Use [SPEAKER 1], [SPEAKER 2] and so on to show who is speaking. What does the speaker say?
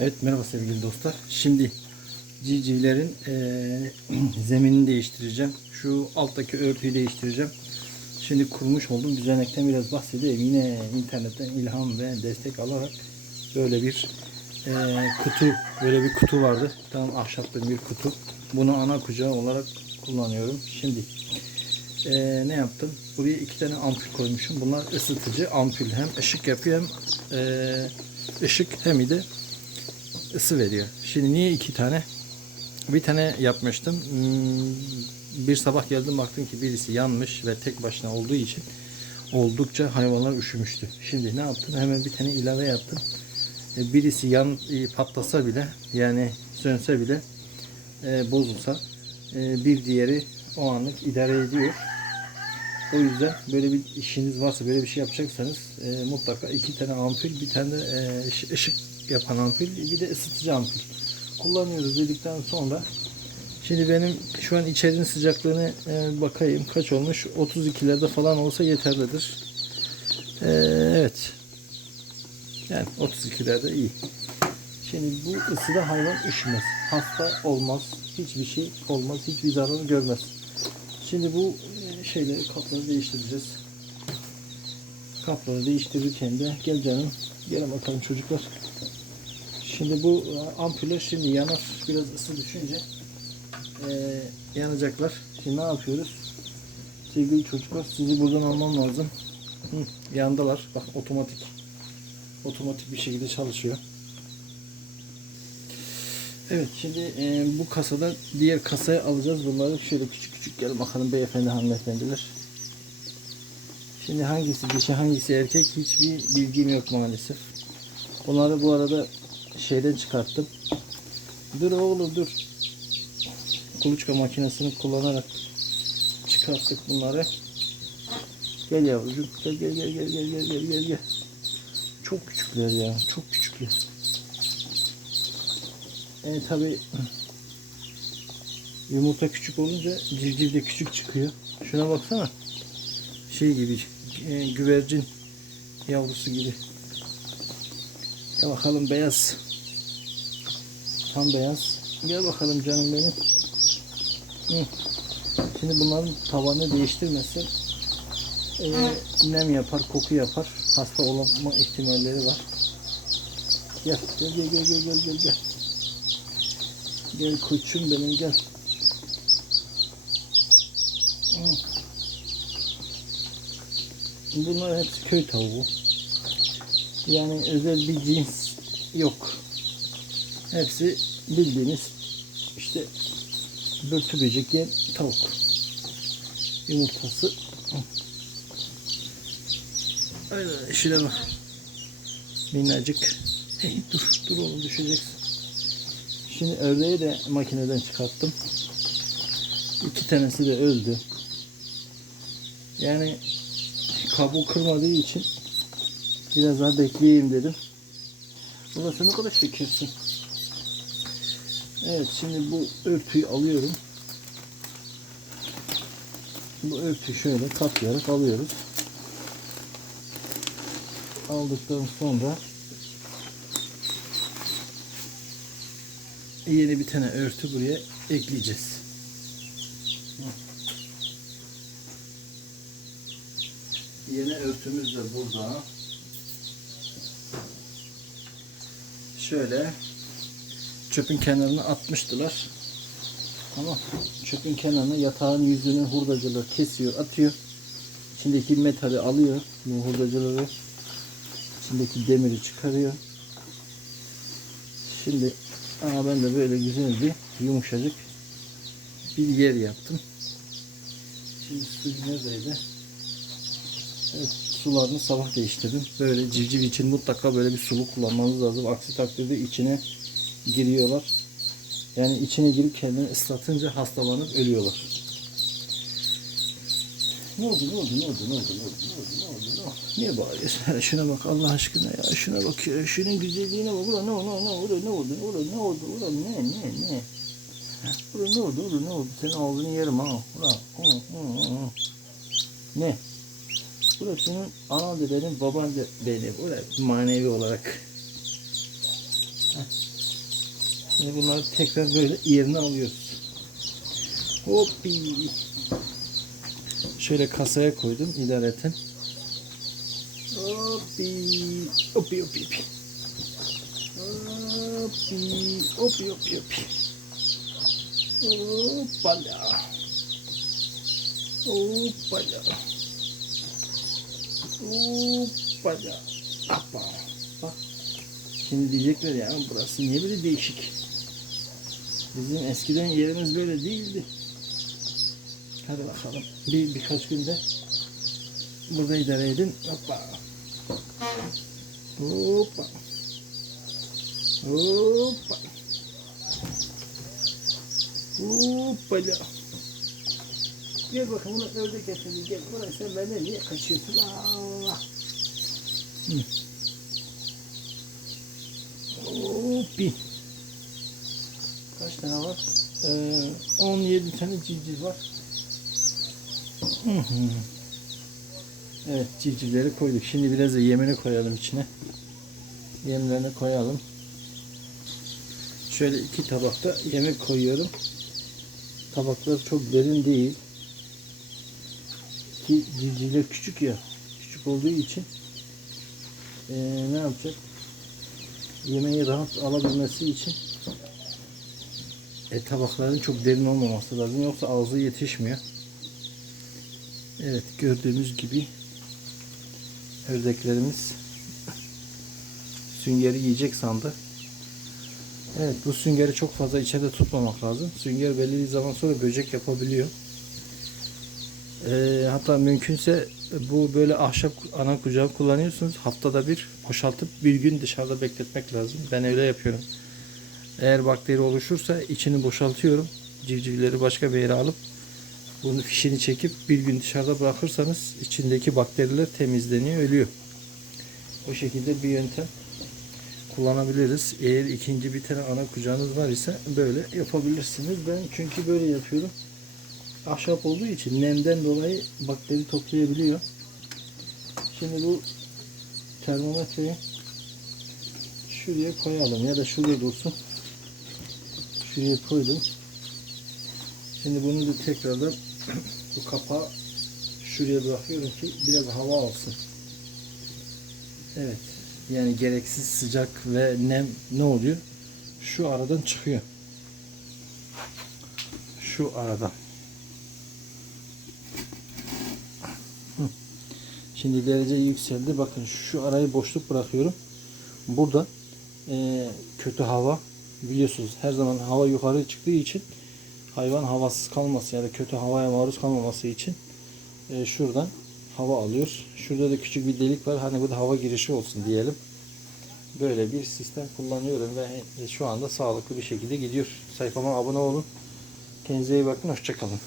[SPEAKER 1] Evet merhaba sevgili dostlar. Şimdi civcivlerin eee zeminini değiştireceğim. Şu alttaki örtüyü değiştireceğim. Şimdi kurmuş olduğum düzenekten biraz bahsedeyim. Yine internetten ilham ve destek alarak böyle bir eee, kutu, böyle bir kutu vardı. Tam ahşaplı bir kutu. Bunu ana kucağı olarak kullanıyorum. Şimdi eee, ne yaptım? Buraya iki tane ampul koymuşum. Bunlar ısıtıcı ampul. Hem ışık yapıyor hem eee, ışık hem de ısı veriyor. Şimdi niye iki tane? Bir tane yapmıştım. Hmm, Bir sabah geldim baktım ki birisi yanmış ve tek başına olduğu için oldukça hayvanlar üşümüştü. Şimdi ne yaptım? Hemen bir tane ilave yaptım. E, Birisi yan e, patlasa bile yani sönse bile e, bozulsa bir diğeri o anlık idare ediyor. O yüzden böyle bir işiniz varsa böyle bir şey yapacaksanız mutlaka iki tane ampul bir tane de ışı- ışık yapan ampul bir de ısıtıcı ampul kullanıyoruz dedikten sonra şimdi benim şu an içerinin sıcaklığını e, bakayım kaç olmuş 32'lerde falan olsa yeterlidir. E, evet yani 32'lerde iyi. Şimdi bu ısıda hayvan üşümez. Hasta olmaz. Hiçbir şey olmaz. Hiçbir zarar görmez. Şimdi bu e, şeyleri kapları değiştireceğiz. Kapları değiştirirken de gel canım. Gelin bakalım çocuklar. Şimdi bu e, ampuller şimdi yanar. Biraz ısı düşünce e, yanacaklar. Şimdi ne yapıyoruz? Sevgili çocuklar sizi buradan almam lazım. Hı, yandılar. Bak otomatik. Otomatik bir şekilde çalışıyor. Evet şimdi e, bu kasada diğer kasaya alacağız bunları. Şöyle küçük küçük gel bakalım beyefendi hanımefendiler. Şimdi hangisi dişi hangisi erkek hiçbir bilgim yok maalesef. Bunları bu arada şeyden çıkarttım. Dur oğlum dur. Kuluçka makinesini kullanarak çıkarttık bunları. Gel yavrucuğum. Gel gel gel gel gel gel gel gel. Çok küçükler ya. Çok küçükler. E tabi yumurta küçük olunca civciv de küçük çıkıyor. Şuna baksana. Şey gibi e, güvercin yavrusu gibi. Gel bakalım beyaz. Tam beyaz. Gel bakalım canım benim. Hı. Şimdi bunların tavanı değiştirmezse e, nem yapar, koku yapar. Hasta olma ihtimalleri var. Gel, gel, gel, gel, gel, gel, gel, gel. Koçum benim gel. Bunlar hepsi köy tavuğu. Yani özel bir cins yok. Hepsi bildiğiniz işte börtü böcek yiyen tavuk. Yumurtası. Öyle şuna bak. Minnacık. Hey, dur, dur oğlum düşeceksin. Şimdi ördeği de makineden çıkarttım. İki tanesi de öldü. Yani kabuğu kırmadığı için biraz daha bekleyeyim dedim. Burası ne kadar şekersin. Evet şimdi bu örtüyü alıyorum. Bu örtüyü şöyle katlayarak alıyoruz. Aldıktan sonra yeni bir tane örtü buraya ekleyeceğiz. Yeni örtümüz de burada. Şöyle çöpün kenarına atmıştılar. Ama çöpün kenarına yatağın yüzünü hurdacılar kesiyor, atıyor. İçindeki metali alıyor. Bu hurdacıları içindeki demiri çıkarıyor. Şimdi ama ben de böyle güzel bir yumuşacık bir yer yaptım. Şimdi su neredeydi? Evet, sularını sabah değiştirdim. Böyle civciv için mutlaka böyle bir sulu kullanmanız lazım. Aksi takdirde içine giriyorlar. Yani içine girip kendini ıslatınca hastalanıp ölüyorlar. Ne oldu, ne oldu, ne oldu, ne oldu, ne oldu, ne oldu, ne oldu, ne? Niye bağırıyorsun? Hele şuna bak Allah aşkına ya. Şuna bak ya. Şunun güzelliğine bak. Ulan ne oldu, ne oldu, ne oldu, ulan ne oldu, ulan ne, ne, ne? Ulan ne oldu, ulan ne oldu? Senin ağzını yerim ha. Ulan, hı, hı, hı. Ne? Ulan senin anan da benim, baban da benim. Ulan manevi olarak. Şimdi bunları tekrar böyle yerine alıyoruz. Hoppi. Şöyle kasaya koydum idareten. Hoppi. Hoppi hoppi hoppi. Hoppi. Hoppi hoppi hoppi. Hoppala. Hoppala. Hoppala. Hoppa. Bak. Şimdi diyecekler ya burası niye böyle değişik. Bizim eskiden yerimiz böyle değildi. Hadi bakalım. Bir birkaç günde burada idare edin. Hoppa. Hoppa. Hoppa. Hoppala. Gel bakalım bunu ördek getirdi. Gel buraya sen benden niye kaçıyorsun? Allah. Hoppi. Kaç tane var? Ee, 17 tane civciv var. Hı hı. Evet civcivleri koyduk. Şimdi biraz da yemini koyalım içine. Yemlerini koyalım. Şöyle iki tabakta yemek koyuyorum. Tabaklar çok derin değil. Ki civcivler küçük ya. Küçük olduğu için ee, ne yapacak? Yemeği rahat alabilmesi için e, tabakların çok derin olmaması lazım. Yoksa ağzı yetişmiyor. Evet gördüğünüz gibi ördeklerimiz süngeri yiyecek sandı. Evet bu süngeri çok fazla içeride tutmamak lazım. Sünger belli bir zaman sonra böcek yapabiliyor. Ee, hatta mümkünse bu böyle ahşap ana kucağı kullanıyorsunuz. Haftada bir boşaltıp bir gün dışarıda bekletmek lazım. Ben öyle yapıyorum. Eğer bakteri oluşursa içini boşaltıyorum. Civcivleri başka bir yere alıp bunu fişini çekip bir gün dışarıda bırakırsanız içindeki bakteriler temizleniyor, ölüyor. O şekilde bir yöntem kullanabiliriz. Eğer ikinci bir tane ana kucağınız var ise böyle yapabilirsiniz. Ben çünkü böyle yapıyorum. Ahşap olduğu için nemden dolayı bakteri toplayabiliyor. Şimdi bu termometreyi şuraya koyalım ya da şuraya dursun. Şuraya koydum. Şimdi bunu da tekrardan bu kapağı şuraya bırakıyorum ki biraz hava alsın. Evet. Yani gereksiz sıcak ve nem ne oluyor? Şu aradan çıkıyor. Şu aradan. Şimdi derece yükseldi. Bakın şu arayı boşluk bırakıyorum. Burada e, kötü hava biliyorsunuz her zaman hava yukarı çıktığı için hayvan havasız kalması ya kötü havaya maruz kalmaması için e, şuradan hava alıyor. Şurada da küçük bir delik var. Hani bu da hava girişi olsun diyelim. Böyle bir sistem kullanıyorum ve şu anda sağlıklı bir şekilde gidiyor. Sayfama abone olun. Kendinize iyi bakın. Hoşçakalın.